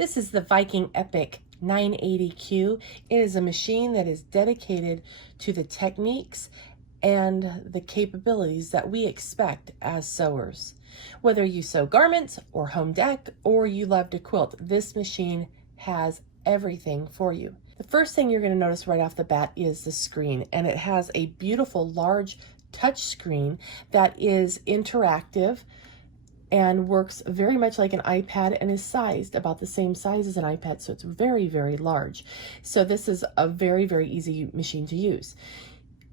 This is the Viking Epic 980Q. It is a machine that is dedicated to the techniques and the capabilities that we expect as sewers. Whether you sew garments or home dec or you love to quilt, this machine has everything for you. The first thing you're going to notice right off the bat is the screen, and it has a beautiful large touch screen that is interactive and works very much like an iPad and is sized about the same size as an iPad, so it's very, very large. So this is a very, very easy machine to use.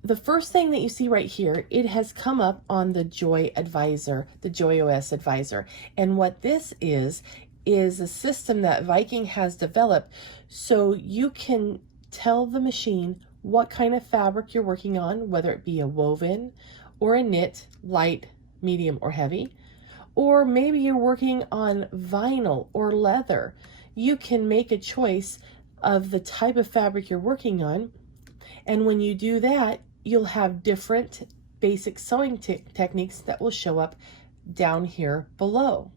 The first thing that you see right here, it has come up on the Joy Advisor, the Joy OS Advisor. And what this is a system that Viking has developed so you can tell the machine what kind of fabric you're working on, whether it be a woven or a knit, light, medium, or heavy. Or maybe you're working on vinyl or leather. You can make a choice of the type of fabric you're working on. And when you do that, you'll have different basic sewing techniques that will show up down here below.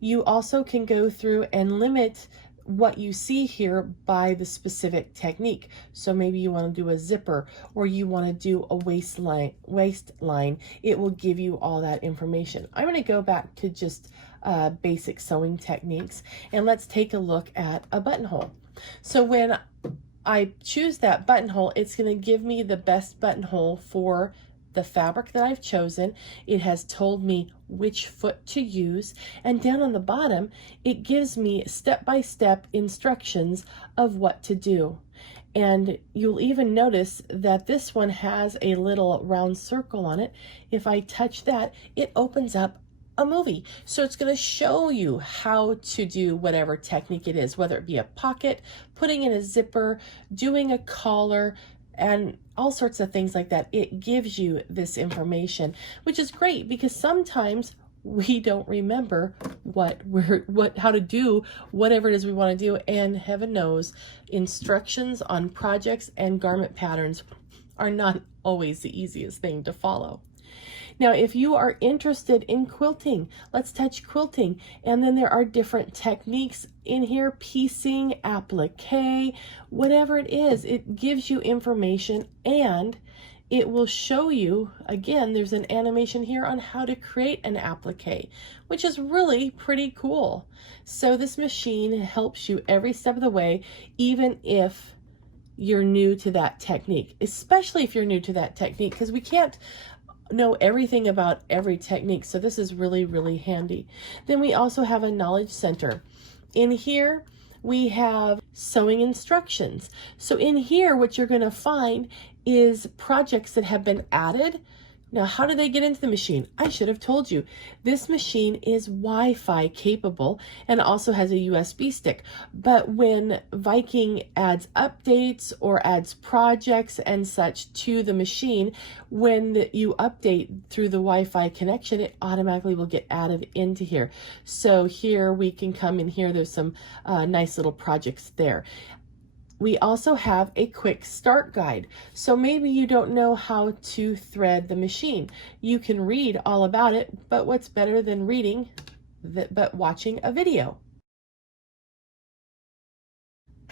You also can go through and limit what you see here by the specific technique. So maybe you want to do a zipper or you want to do a waistline. It will give you all that information. I'm going to go back to just basic sewing techniques, and let's take a look at a buttonhole. So when I choose that buttonhole, it's going to give me the best buttonhole for the fabric that I've chosen. It has told me which foot to use, and down on the bottom it gives me step-by-step instructions of what to do. And you'll even notice that this one has a little round circle on it. If I touch that, it opens up a movie. So it's going to show you how to do whatever technique it is, whether it be a pocket, putting in a zipper, doing a collar, and all sorts of things like that. It gives you this information, which is great because sometimes we don't remember how to do whatever it is we want to do, and heaven knows instructions on projects and garment patterns are not always the easiest thing to follow. Now, if you are interested in quilting, let's touch quilting. And then there are different techniques in here, piecing, applique, whatever it is. It gives you information, and it will show you, again, there's an animation here on how to create an applique, which is really pretty cool. So this machine helps you every step of the way, even if you're new to that technique, especially if you're new to that technique, because we can't know everything about every technique. So this is really, really handy. Then we also have a knowledge center. In here, we have sewing instructions. So in here, what you're going to find is projects that have been added. Now, how do they get into the machine? I should have told you. This machine is Wi-Fi capable and also has a USB stick. But when Viking adds updates or adds projects and such to the machine, when you update through the Wi-Fi connection, it automatically will get added into here. So here we can come in here. There's some nice little projects there. We also have a quick start guide. So maybe you don't know how to thread the machine. You can read all about it, but what's better than reading but watching a video?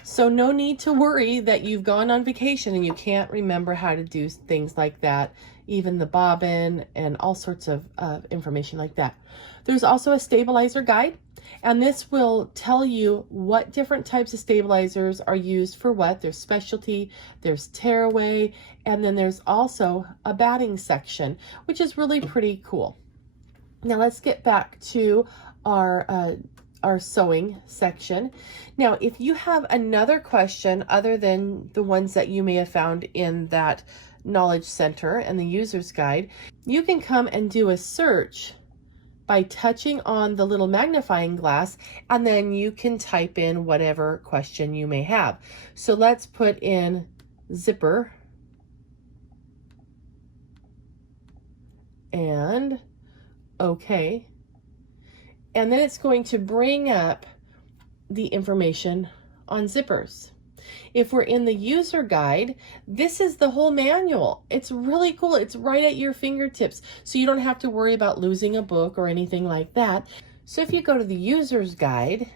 So no need to worry that you've gone on vacation and you can't remember how to do things like that, even the bobbin and all sorts of information like that. There's also a stabilizer guide, and this will tell you what different types of stabilizers are used for what. There's specialty, there's tearaway, and then there's also a batting section, which is really pretty cool. Now let's get back to our sewing section. Now, if you have another question other than the ones that you may have found in that knowledge center and the user's guide, you can come and do a search by touching on the little magnifying glass, and then you can type in whatever question you may have. So let's put in zipper and okay. And then it's going to bring up the information on zippers. If we're in the user guide, this is the whole manual. It's really cool. It's right at your fingertips, so you don't have to worry about losing a book or anything like that. So if you go to the user's guide,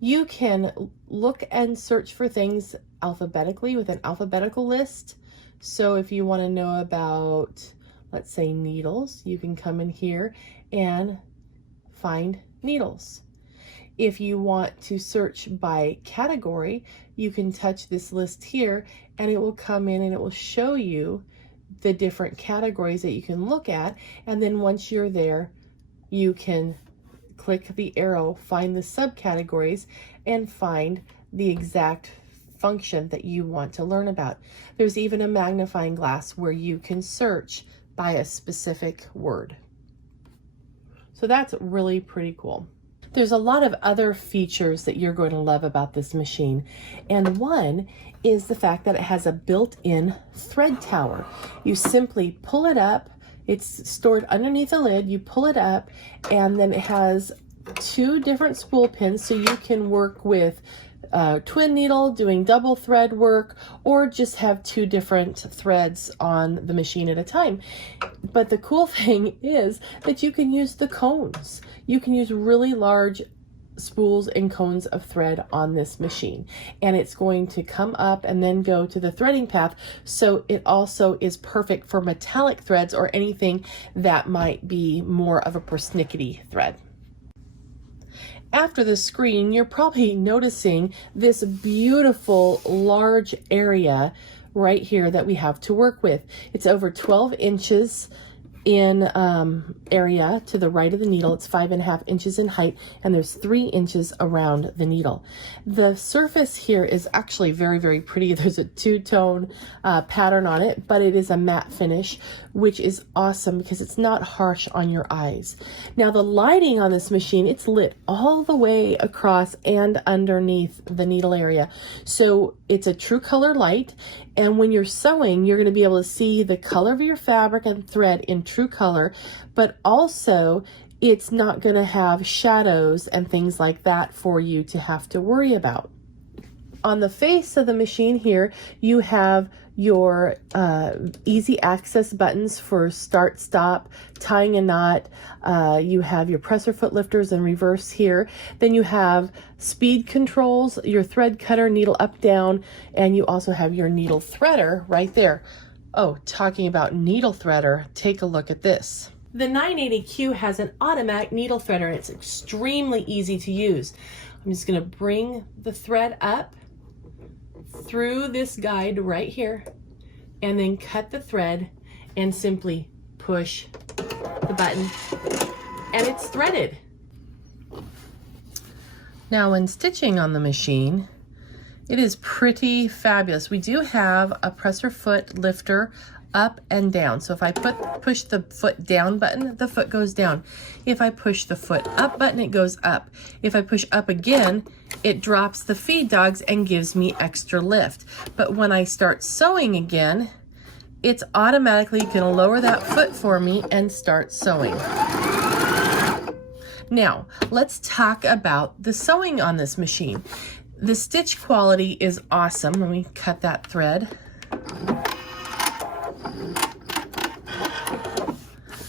You can look and search for things alphabetically with an alphabetical list. So if you want to know about, let's say, needles, you can come in here and find needles. If you want to search by category, you can touch this list here and it will come in and it will show you the different categories that you can look at. And then once you're there, you can click the arrow, find the subcategories, and find the exact function that you want to learn about. There's even a magnifying glass where you can search by a specific word. So that's really pretty cool. There's a lot of other features that you're going to love about this machine, and one is the fact that it has a built-in thread tower. You simply pull it up, it's stored underneath the lid, you pull it up, and then it has 2 different spool pins, so you can work with twin needle, doing double thread work, or just have 2 different threads on the machine at a time. But the cool thing is that you can use the cones. You can use really large spools and cones of thread on this machine, and it's going to come up and then go to the threading path, so it also is perfect for metallic threads or anything that might be more of a persnickety thread. After the screen, you're probably noticing this beautiful large area right here that we have to work with. It's over 12 inches in area to the right of the needle. It's 5.5 inches in height, and there's 3 inches around the needle. The surface here is actually very, very pretty. There's a 2-tone pattern on it, but it is a matte finish, which is awesome because it's not harsh on your eyes. Now the lighting on this machine, it's lit all the way across and underneath the needle area. So it's a true color light, and when you're sewing, you're going to be able to see the color of your fabric and thread in true color, but also it's not going to have shadows and things like that for you to have to worry about. On the face of the machine here, you have your easy access buttons for start, stop, tying a knot. You have your presser foot lifters and reverse here. Then you have speed controls, your thread cutter, needle up, down, and you also have your needle threader right there. Oh, talking about needle threader, take a look at this. The 980Q has an automatic needle threader, and it's extremely easy to use. I'm just going to bring the thread up through this guide right here and then cut the thread and simply push the button and it's threaded. Now when stitching on the machine, it is pretty fabulous. We do have a presser foot lifter up and down. So if I push the foot down button, the foot goes down. If I push the foot up button, it goes up. If I push up again, it drops the feed dogs and gives me extra lift. But when I start sewing again, it's automatically going to lower that foot for me and start sewing. Now, let's talk about the sewing on this machine. The stitch quality is awesome. Let me cut that thread.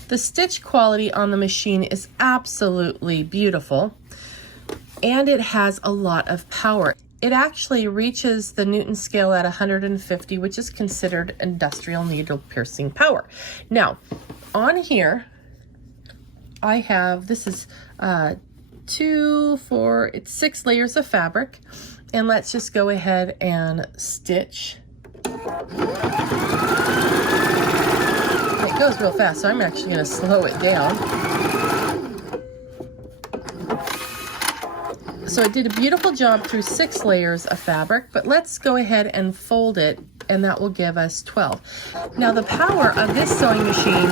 The stitch quality on the machine is absolutely beautiful, and it has a lot of power. It actually reaches the Newton scale at 150, which is considered industrial needle piercing power. Now, on here, I have, this is 6 layers of fabric, and let's just go ahead and stitch. It goes real fast, so I'm actually going to slow it down. So it did a beautiful job through 6 layers of fabric, but let's go ahead and fold it, and that will give us 12. Now the power of this sewing machine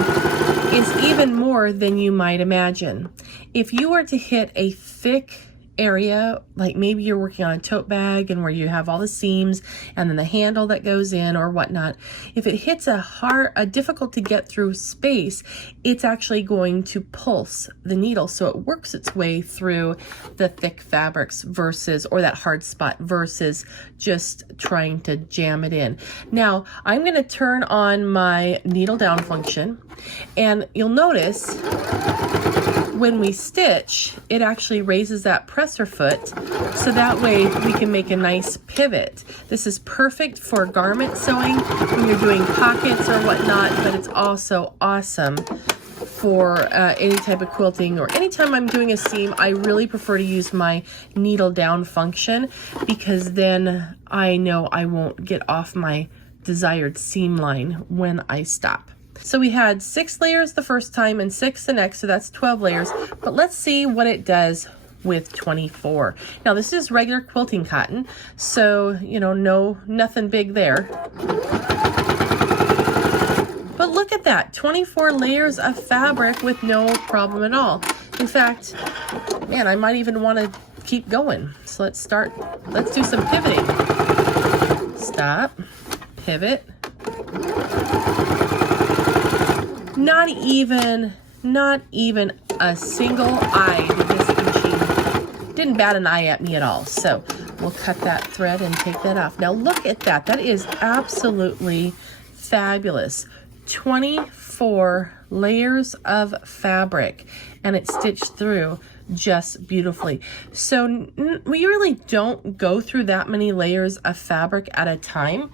is even more than you might imagine. If you were to hit a thick area, like maybe you're working on a tote bag and where you have all the seams and then the handle that goes in or whatnot, if it hits a difficult to get through space, it's actually going to pulse the needle, so it works its way through the thick fabrics versus, or that hard spot, versus just trying to jam it in. Now I'm going to turn on my needle down function, and you'll notice when we stitch, it actually raises that presser foot, so that way we can make a nice pivot. This is perfect for garment sewing when you're doing pockets or whatnot, but it's also awesome for any type of quilting, or anytime I'm doing a seam. I really prefer to use my needle down function, because then I know I won't get off my desired seam line when I stop. So we had 6 layers the first time and 6 the next, so that's 12 layers. But let's see what it does with 24. Now this is regular quilting cotton, so you know, nothing big there. But look at that, 24 layers of fabric with no problem at all. In fact, man, I might even want to keep going. So let's do some pivoting. Stop, pivot. Not even a single eye did this machine, didn't bat an eye at me at all. So we'll cut that thread and take that off. Now look at that, that is absolutely fabulous. 24 layers of fabric, and it's stitched through just beautifully. So we really don't go through that many layers of fabric at a time.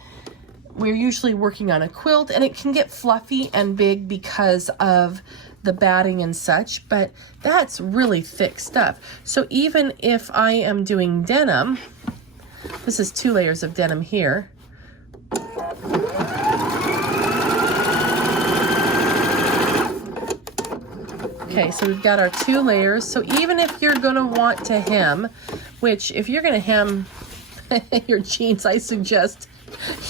We're usually working on a quilt, and it can get fluffy and big because of the batting and such, but that's really thick stuff. So even if I am doing denim, this is 2 layers of denim here. Okay, so we've got our 2 layers. So even if you're gonna want to hem, which if you're gonna hem your jeans, I suggest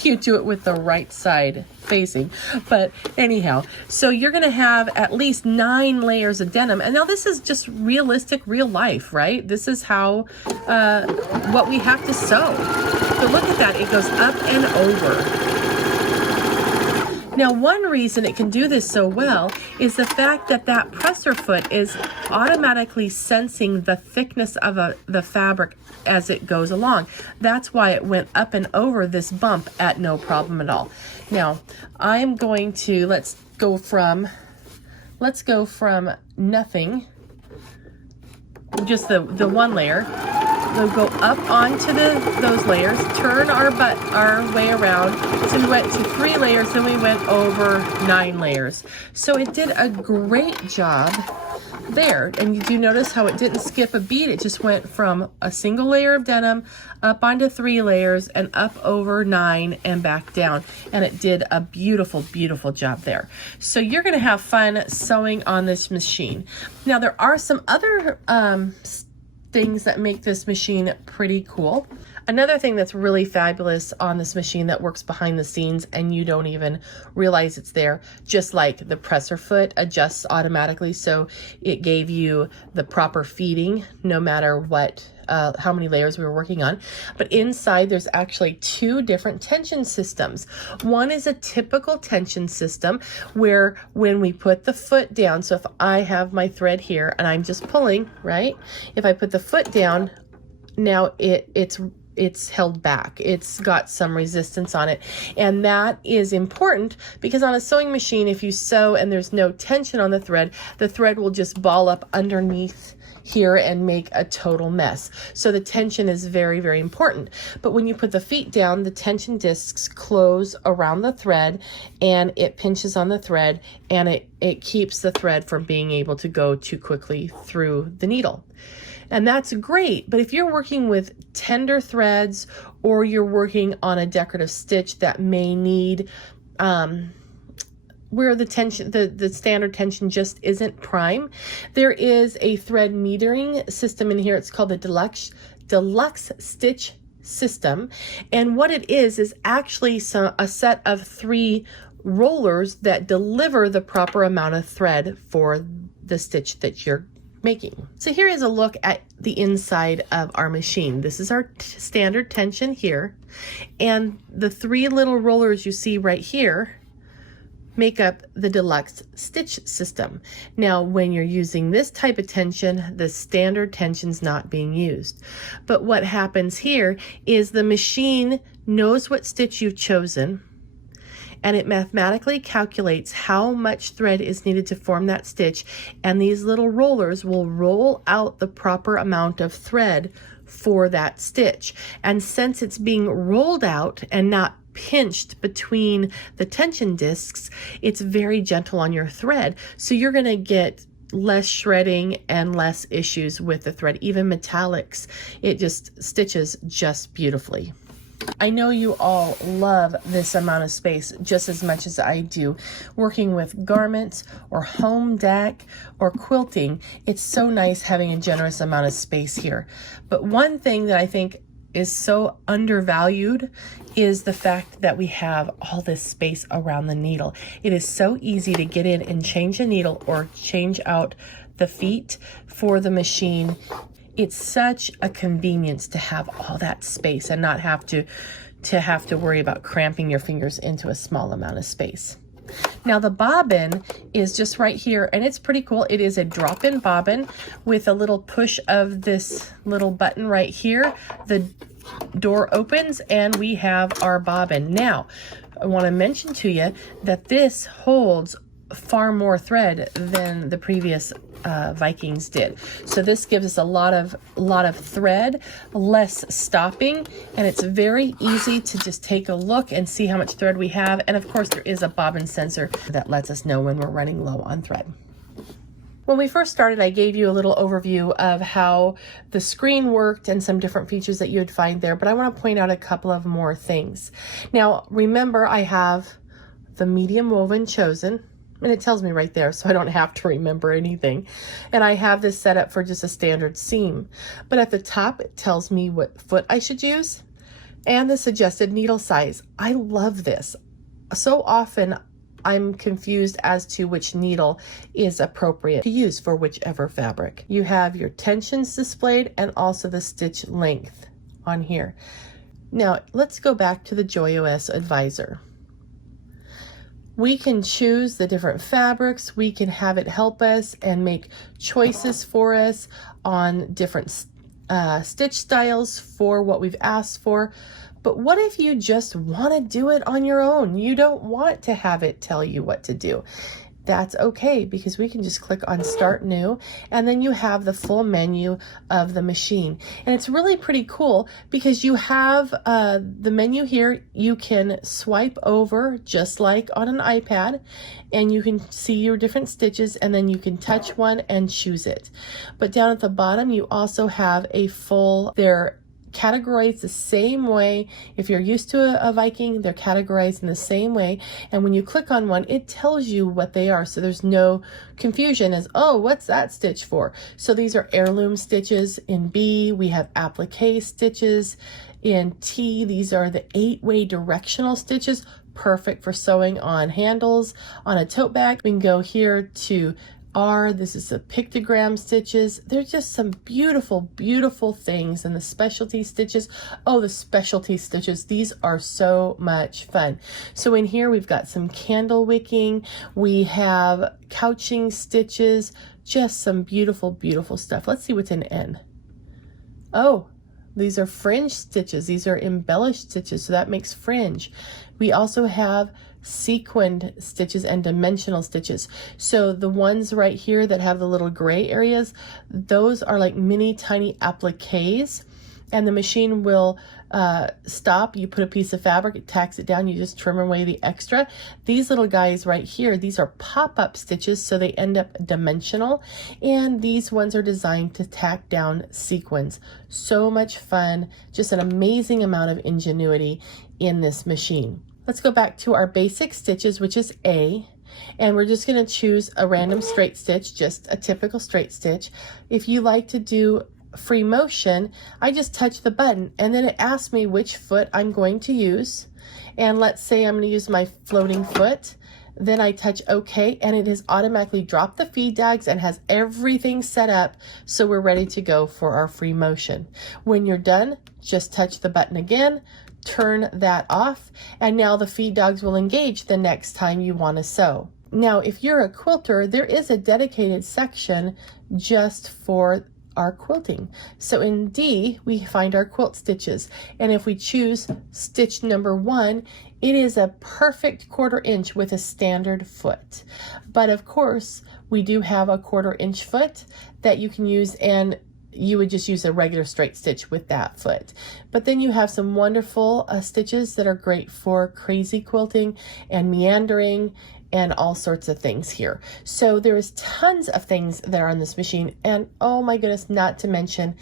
you do it with the right side facing. But anyhow, so you're gonna have at least 9 layers of denim. And now this is just realistic, real life, right? This is how, what we have to sew. So look at that, it goes up and over. Now, one reason it can do this so well is the fact that that presser foot is automatically sensing the thickness of the fabric as it goes along. That's why it went up and over this bump at no problem at all. Now, I'm going to, let's go from nothing, just the 1 layer. We'll go up onto those layers, turn our way around. So we went to 3 layers, then we went over 9 layers. So it did a great job there. And you do notice how it didn't skip a beat. It just went from a single layer of denim up onto 3 layers and up over 9 and back down. And it did a beautiful, beautiful job there. So you're going to have fun sewing on this machine. Now there are some other things that make this machine pretty cool. Another thing that's really fabulous on this machine that works behind the scenes and you don't even realize it's there, just like the presser foot adjusts automatically, so it gave you the proper feeding no matter what, how many layers we were working on. But inside there's actually 2 different tension systems. One is a typical tension system where when we put the foot down, so if I have my thread here and I'm just pulling, right? If I put the foot down, now it's held back. It's got some resistance on it. And that is important because on a sewing machine, if you sew and there's no tension on the thread will just ball up underneath here and make a total mess. So the tension is very, very important. But when you put the feet down, the tension discs close around the thread and it pinches on the thread, and it keeps the thread from being able to go too quickly through the needle. And that's great, but if you're working with tender threads or you're working on a decorative stitch that may need where the tension, the standard tension just isn't prime, there is a thread metering system in here. It's called the deluxe stitch system, and what it is actually a set of 3 rollers that deliver the proper amount of thread for the stitch that you're making. So here is a look at the inside of our machine. This is our standard tension here, and the 3 little rollers you see right here make up the deluxe stitch system. Now, when you're using this type of tension, the standard tension's not being used. But what happens here is the machine knows what stitch you've chosen, and it mathematically calculates how much thread is needed to form that stitch, and these little rollers will roll out the proper amount of thread for that stitch. And since it's being rolled out and not pinched between the tension discs, it's very gentle on your thread, so you're going to get less shredding and less issues with the thread. Even metallics, it just stitches just beautifully. I know you all love this amount of space just as much as I do. Working with garments or home deck or quilting, it's so nice having a generous amount of space here. But one thing that I think is so undervalued is the fact that we have all this space around the needle. It is so easy to get in and change a needle or change out the feet for the machine. It's such a convenience to have all that space and not have to worry about cramping your fingers into a small amount of space. Now the bobbin is just right here, and it's pretty cool. It is a drop-in bobbin with a little push of this little button right here. The door opens and we have our bobbin. Now, I want to mention to you that this holds far more thread than the previous Vikings did. So this gives us a lot of thread, less stopping, and it's very easy to just take a look and see how much thread we have. And of course there is a bobbin sensor that lets us know when we're running low on thread. When we first started, I gave you a little overview of how the screen worked and some different features that you would find there, but I want to point out a couple of more things. Now, remember, I have the medium woven chosen, and it tells me right there, so I don't have to remember anything. And I have this set up for just a standard seam. But at the top, it tells me what foot I should use and the suggested needle size. I love this. So often, I'm confused as to which needle is appropriate to use for whichever fabric. You have your tensions displayed and also the stitch length on here. Now, let's go back to the JoyOS Advisor. We can choose the different fabrics. We can have it help us and make choices for us on different stitch styles for what we've asked for. But what if you just want to do it on your own? You don't want to have it tell you what to do. That's okay, because we can just click on Start New, and then you have the full menu of the machine. And it's really pretty cool because you have the menu here. You can swipe over just like on an iPad, and you can see your different stitches, and then you can touch one and choose it. But down at the bottom, you also have a full, they're categorized the same way. If you're used to a Viking, they're categorized in the same way. And when you click on one, it tells you what they are. So there's no confusion as, oh, what's that stitch for? So these are heirloom stitches. In B, we have applique stitches. In T, these are the 8-way directional stitches, perfect for sewing on handles on a tote bag. We can go here to R, this is the pictogram stitches. There's just some beautiful, beautiful things. And the specialty stitches, oh, the specialty stitches, these are so much fun. So in here, we've got some candle wicking. We have couching stitches, just some beautiful, beautiful stuff. Let's see what's in N. Oh, these are fringe stitches. These are embellished stitches, so that makes fringe. We also have sequined stitches and dimensional stitches. So the ones right here that have the little gray areas, those are like mini tiny appliques, and the machine will stop. You put a piece of fabric, it tacks it down, you just trim away the extra. These little guys right here, these are pop-up stitches, so they end up dimensional, and these ones are designed to tack down sequins. So much fun, just an amazing amount of ingenuity in this machine. Let's go back to our basic stitches, which is A, and we're just going to choose a random straight stitch, just a typical straight stitch. If you like to do free motion, I just touch the button and then it asks me which foot I'm going to use. And let's say I'm going to use my floating foot. Then I touch OK, and it has automatically dropped the feed tags and has everything set up so we're ready to go for our free motion. When you're done, just touch the button again, turn that off, and now the feed dogs will engage the next time you want to sew. Now, if you're a quilter, there is a dedicated section just for our quilting. So in D, we find our quilt stitches. And if we choose stitch number 1, it is a perfect 1/4 inch with a standard foot. But of course, we do have a 1/4 inch foot that you can use, and you would just use a regular straight stitch with that foot. But then you have some wonderful stitches that are great for crazy quilting and meandering and all sorts of things here. So there is tons of things that are on this machine, and oh my goodness, not to mention,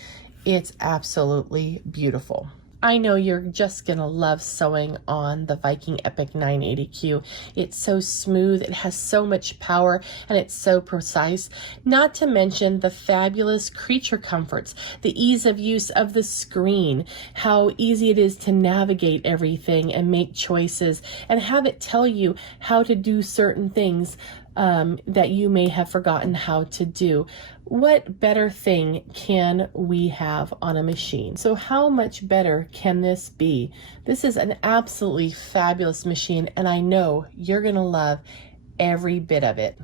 it's absolutely beautiful. I know you're just gonna love sewing on the Viking Epic 980Q. It's so smooth, it has so much power, and it's so precise. Not to mention the fabulous creature comforts, the ease of use of the screen, how easy it is to navigate everything and make choices, and have it tell you how to do certain things that you may have forgotten how to do. What better thing can we have on a machine? So how much better can this be? This is an absolutely fabulous machine, and I know you're gonna love every bit of it.